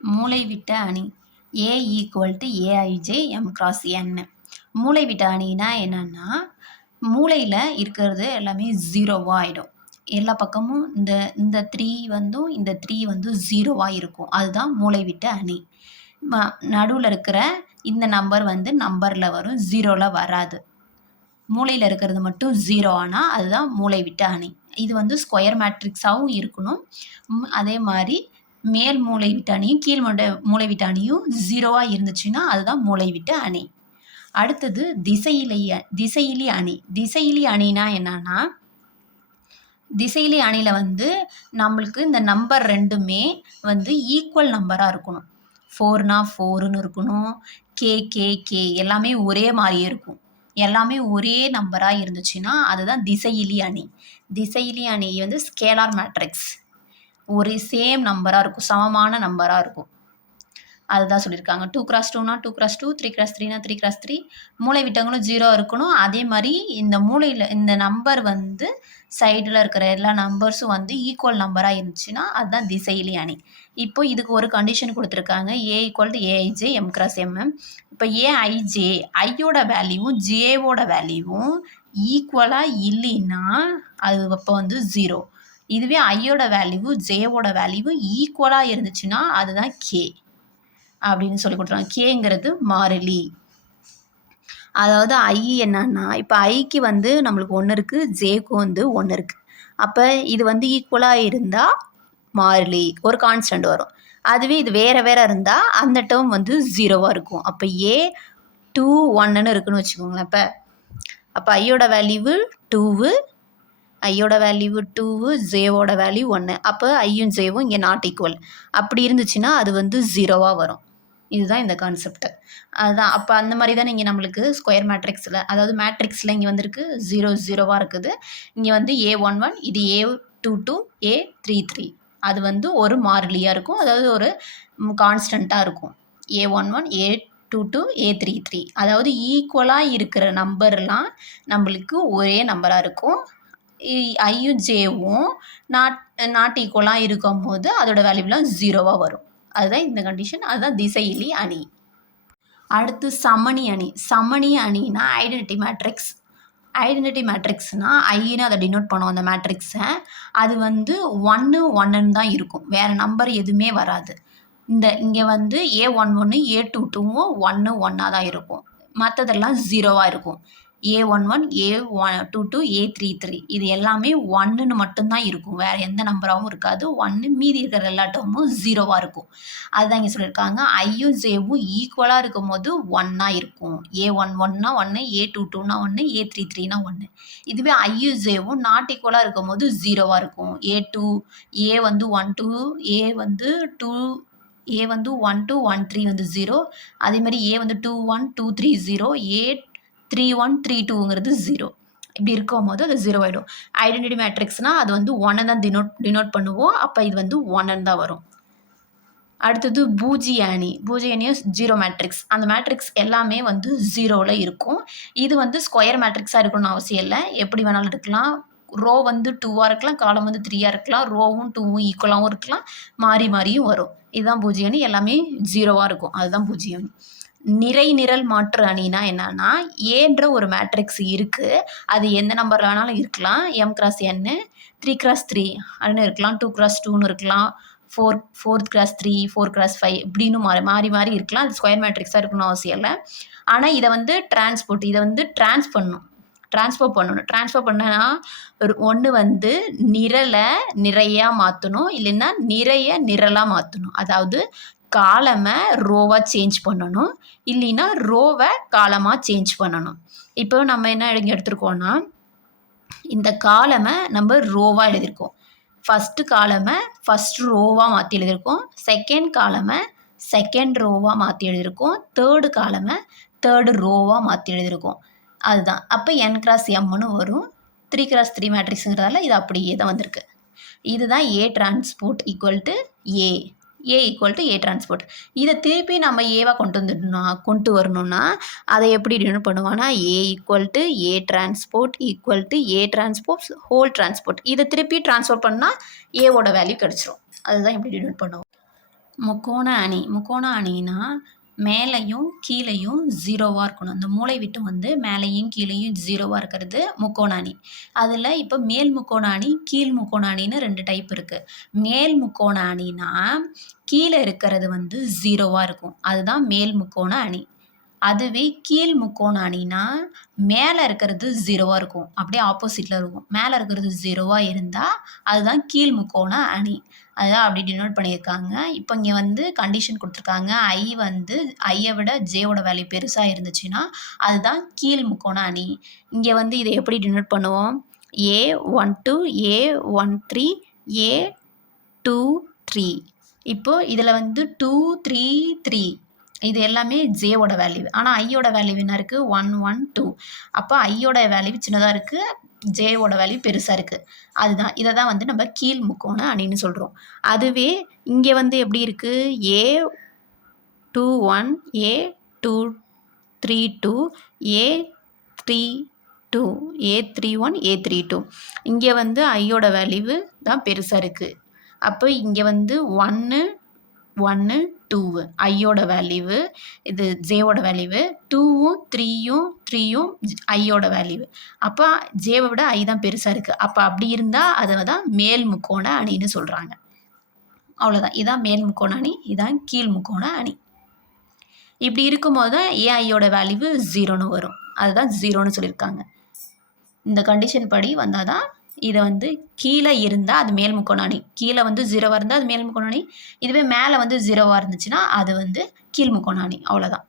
மூளைவிட்ட அணி. A equal to A I J M cross N மூளைவிட்ட அணினா என்னன்னா மூலையில் இருக்கிறது எல்லாமே ஜீரோவாக ஆகிடும் எல்லா பக்கமும் இந்த இந்த த்ரீ வந்தும் இந்த த்ரீ வந்து ஜீரோவாக இருக்கும். அதுதான் மூளைவிட்ட அணி. நடுவில் இருக்கிற இந்த நம்பர் வந்து நம்பரில் வரும் ஜீரோவில் வராது. மூலையில் இருக்கிறது மட்டும் ஜீரோ ஆனால் அதுதான் மூலைவிட்ட அணி. இது வந்து ஸ்கொயர் மேட்ரிக்ஸாகவும் இருக்கணும். அதே மாதிரி மேல் மூளை விட்ட அணியும் கீழ் மூளை மூளை விட்ட அணியும் ஜீரோவாக இருந்துச்சுன்னா அதுதான் மூளை விட்ட அணி. அடுத்தது திசையிலி திசையிலி அணி. திசையிலி அணினா என்னன்னா திசையிலி அணியில் வந்து நம்மளுக்கு இந்த நம்பர் ரெண்டுமே வந்து ஈக்குவல் நம்பராக இருக்கணும். ஃபோர்னா ஃபோருன்னு இருக்கணும். கே கே கே எல்லாமே ஒரே மாதிரியே இருக்கும். எல்லாமே ஒரே நம்பராக இருந்துச்சுன்னா அதுதான் திசையிலி அணி. திசையிலி அணி வந்து ஸ்கேலார் மேட்ரிக்ஸ் ஒரே சேம் நம்பராக இருக்கும். சமமான நம்பராக இருக்கும். அதுதான் சொல்லியிருக்காங்க. டூ கிராஸ் டூனா two cross two three cross த்ரீனா three cross three மூளை விட்டங்களும் ஜீரோ இருக்கணும். அதே மாதிரி இந்த மூளையில் இந்த நம்பர் வந்து சைடில் இருக்கிற எல்லா நம்பர்ஸும் வந்து ஈக்குவல் நம்பராக இருந்துச்சுன்னா அதுதான் திசையிலி அணி. இப்போ இதுக்கு ஒரு கண்டிஷன் கொடுத்துருக்காங்க. A equal to A I J M cross M M இப்போ ஏஐஜே ஐயோட வேல்யூவும் ஜேவோட வேல்யூவும் ஈக்குவலாக இல்லைன்னா அது அப்போ வந்து ஜீரோ இதுவே ஐயோட வேல்யூ ஜேவோட வேல்யூ ஈக்குவலாக இருந்துச்சுன்னா அதுதான் கே அப்படின்னு சொல்லி கொடுத்துருவாங்க. கேங்கிறது மாறிலி. அதாவது ஐ என்னன்னா இப்போ ஐக்கு வந்து நம்மளுக்கு ஒன்று இருக்குது ஜேக்கு வந்து ஒன்று இருக்குது அப்போ இது வந்து ஈக்குவலாக இருந்தால் மாறிலி ஒரு கான்ஸ்டன்ட் வரும். அதுவே இது வேறு வேறு இருந்தால் அந்த டேர்ம் வந்து ஜீரோவாக இருக்கும். அப்போ ஏ டூ ஒன்னுன்னு இருக்குன்னு வச்சுக்கோங்களேன் இப்போ. அப்போ ஐயோட வேல்யூவு டூவு ஐயோட வேல்யூ டூவு ஜேவோட வேல்யூ ஒன்று அப்போ ஐயும் ஜேவும் இங்கே நாட் ஈக்குவல் அப்படி இருந்துச்சுன்னா அது வந்து ஜீரோவாக வரும். இதுதான் இந்த கான்செப்ட் அதுதான் அப்போ அந்த மாதிரி தான் இங்கே நம்மளுக்கு ஸ்கொயர் மேட்ரிக்ஸில் அதாவது மேட்ரிக்ஸில் இங்கே வந்திருக்கு ஜீரோ ஜீரோவாக இருக்குது. இங்கே வந்து ஏ ஒன் ஒன் இது A two two A three three அது வந்து ஒரு மாறிலியாக இருக்கும். அதாவது ஒரு கான்ஸ்டண்ட்டாக இருக்கும். A one one A two two A three three அதாவது ஈக்குவலாக இருக்கிற நம்பர்லாம் நம்மளுக்கு ஒரே நம்பராக இருக்கும். ஐயும் ஜேவும் நாட் நாட் ஈக்குவலாக இருக்கும் போது அதோட வேல்யூலாம் ஜீரோவாக வரும். அதுதான் இந்த கண்டிஷன் அதுதான் திசையிலி அணி. அடுத்து சமணி அணி. சமணி அணினா ஐடென்டிட்டி மேட்ரிக்ஸ் ஐடென்டிட்டி மேட்ரிக்ஸ்னால் ஐன்னு அதை டினோட் பண்ணுவோம் அந்த மேட்ரிக்ஸை அது வந்து ஒன்று ஒன்றுன்னு தான் இருக்கும். வேறு நம்பர் எதுவுமே வராது. இந்த இங்கே வந்து ஏ ஒன் ஒன்று ஏ டூ டூவும் ஒன்று ஒன்னாக தான் இருக்கும். மற்றதெல்லாம் ஜீரோவாக இருக்கும். A one one A one two two A three three இது எல்லாமே ஒன்றுன்னு மட்டும்தான் இருக்கும். வேறு எந்த நம்பராகவும் இருக்காது. ஒன்று மீதி இருக்கிற எல்லா டேர்மும் ஜீரோவாக இருக்கும். அதுதான் இங்கே சொல்லியிருக்காங்க. ஐயும் ஜேவும் ஈக்குவலாக இருக்கும். போது ஒன்னாக இருக்கும் ஏ ஒன் ஒன்னா ஒன்று ஏ டூ டூனா ஒன்று ஏ த்ரீ த்ரீனா ஒன்று இதுவே ஐயும் ஜேவும் நாட் ஈக்குவலாக இருக்கும் போது ஜீரோவாக இருக்கும். ஏ டூ ஏ வந்து ஒன் டூ ஏ வந்து டூ ஏ வந்து ஒன் டூ ஒன் த்ரீ வந்து ஜீரோ அதேமாதிரி ஏ வந்து two one two three zero A three one three டூங்கிறது zero இப்படி இருக்கும் போது அது ஜீரோ ஆகிடும் ஐடென்டிட்டி மேட்ரிக்ஸ்னால் அது வந்து ஒன்னை தான் டினோட் டினோட் பண்ணுவோம். அப்போ இது வந்து ஒன்னு தான் வரும். அடுத்தது பூஜ்ய அணி பூஜ்ய அணியும் ஜீரோ மேட்ரிக்ஸ் அந்த மேட்ரிக்ஸ் எல்லாமே வந்து ஜீரோவில் இருக்கும். இது வந்து ஸ்கொயர் மேட்ரிக்ஸாக இருக்கணும்னு அவசியம் இல்லை. எப்படி வேணாலும் இருக்கலாம். ரோ வந்து டூவாக இருக்கலாம். காலம் வந்து த்ரீயாக இருக்கலாம். ரோவும் டூவும் ஈக்குவலாகவும் இருக்கலாம். மாறி மாறியும் வரும். இதுதான் பூஜ்ய அணி எல்லாமே ஜீரோவாக இருக்கும். அதுதான் பூஜ்ய அணி நிறை நிரல் மாற்று அணினா என்னன்னா ஏன்ற ஒரு மேட்ரிக்ஸ் இருக்குது அது எந்த நம்பரில் வேணாலும் இருக்கலாம். எம் கிராஸ் என்னு த்ரீ கிராஸ் த்ரீ அப்படின்னு இருக்கலாம். டூ கிராஸ் டூன்னு இருக்கலாம். Four fourth cross three four cross five இப்படின்னு மாறி மாறி மாறி இருக்கலாம். அது ஸ்கொயர் மேட்ரிக்ஸாக இருக்கணும் அவசியம் இல்லை. ஆனால் இதை வந்து டிரான்ஸ்போர்ட் இதை வந்து ட்ரான்ஸ் பண்ணணும். ட்ரான்ஸ்ஃபர் பண்ணணும். ட்ரான்ஸ்ஃபர் பண்ணனா ஒரு ஒன்று வந்து நிரலை நிறையா மாற்றணும் இல்லைன்னா நிறைய நிரலாக மாற்றணும் அதாவது காலமை ரோவாக சேஞ்ச் பண்ணணும். இல்லைன்னா ரோவை காலமாக சேஞ்ச் பண்ணணும். இப்போ நம்ம என்ன எழுதி எடுத்திருக்கோம்னா இந்த காலமை நம்ம ரோவாக எழுதியிருக்கோம். ஃபஸ்ட்டு காலமை ஃபஸ்ட் ரோவாக மாற்றி எழுதியிருக்கோம். செகண்ட் காலமை செகண்ட் ரோவாக மாற்றி எழுதியிருக்கோம். தேர்டு காலமை தேர்டு ரோவாக மாற்றி எழுதியிருக்கோம். அதுதான். அப்போ என் கிராஸ் எம்னு வரும். த்ரீ கிராஸ் த்ரீ மேட்ரிக்ஸுங்கிறதால இது அப்படியே தான் வந்திருக்கு. இதுதான் A transport equal to A A equal to A transport இதை திருப்பி நம்ம ஏவாக கொண்டு வந்துடணும்னா கொண்டு வரணும்னா அதை எப்படி டினோட் பண்ணுவான்னா A equal to A transport equal to A transport whole transport இதை திருப்பி டிரான்ஸ்போர்ட் பண்ணால் ஏவோட வேல்யூ கிடச்சிரும். அதுதான் எப்படி டினோட் பண்ணுவோம். முக்கோண அணி. முக்கோண அணினா மேலையும் கீழேயும் ஜீரோவாக இருக்கணும். அந்த மூளை விட்டம் வந்து மேலையும் கீழேயும் ஜீரோவாக இருக்கிறது முக்கோண அணி அதில் இப்போ மேல் முக்கோணாணி கீழ் முக்கோணாணின்னு ரெண்டு டைப் இருக்குது மேல் முக்கோணாணினா கீழே இருக்கிறது வந்து ஜீரோவாக இருக்கும். அதுதான் மேல் முக்கோண அணி அதுவே கீழ் முக்கோண அணினா மேலே இருக்கிறது ஜீரோவாக இருக்கும். அப்படியே ஆப்போசிட்டில் இருக்கும். மேலே இருக்கிறது ஜீரோவாக இருந்தால் அதுதான் கீழ் முக்கோண அணி. அதுதான் அப்படி டினோட் பண்ணியிருக்காங்க. இப்போ இங்கே வந்து கண்டிஷன் கொடுத்துருக்காங்க. ஐ வந்து ஐயை விட ஜேவோட வேல்யூ பெருசாக இருந்துச்சுன்னா அதுதான் கீழ் முக்கோண அணி. இங்கே வந்து இதை எப்படி டினோட் பண்ணுவோம்? A one two A one three A two three இப்போது இதில் வந்து டூ த்ரீ த்ரீ இது எல்லாமே ஜேவோட வேல்யூ ஆனால் ஐயோட வேல்யூ என்ன இருக்குது ஒன் ஒன் டூ அப்போ ஐயோட வேல்யூ சின்னதாக இருக்குது ஜேவோட வேல்யூ பெருசாக இருக்குது அதுதான். இதை தான் வந்து நம்ம கீழ் முக்கோண அணின்னு சொல்கிறோம் அதுவே இங்கே வந்து எப்படி இருக்குது A two one A two three two A three two A three one A three two இங்கே வந்து ஐயோட வேல்யூ தான் பெருசாக இருக்குது அப்போ இங்கே வந்து ஒன்று ஒன்று டூவு. ஐயோட வேல்யூவு இது ஜேவோட வேல்யூவு டூவும் த்ரீயும் த்ரீயும் ஐயோட வேல்யூவு அப்போ ஜேவை விட ஐ தான் பெருசாக இருக்குது அப்போ அப்படி இருந்தால் அதை தான் மேல் முக்கோண அணின்னு சொல்கிறாங்க அவ்வளோதான் இதான் மேல் முக்கோண அணி இதான் கீழ் முக்கோண அணி. இப்படி இருக்கும்போது தான் ஏஐயோட வேல்யூவு ஜீரோன்னு வரும். அதுதான் ஜீரோன்னு சொல்லியிருக்காங்க. இந்த கண்டிஷன் படி வந்தால் தான் இதை வந்து கீழே இருந்தால் அது மேல் முக்கோண கீழே வந்து ஜீரோவாக இருந்தால் அது மேல் இதுவே மேலே வந்து ஜீரோவாக இருந்துச்சுன்னா அது வந்து கீழ் முக்கோண அவ்வளோதான்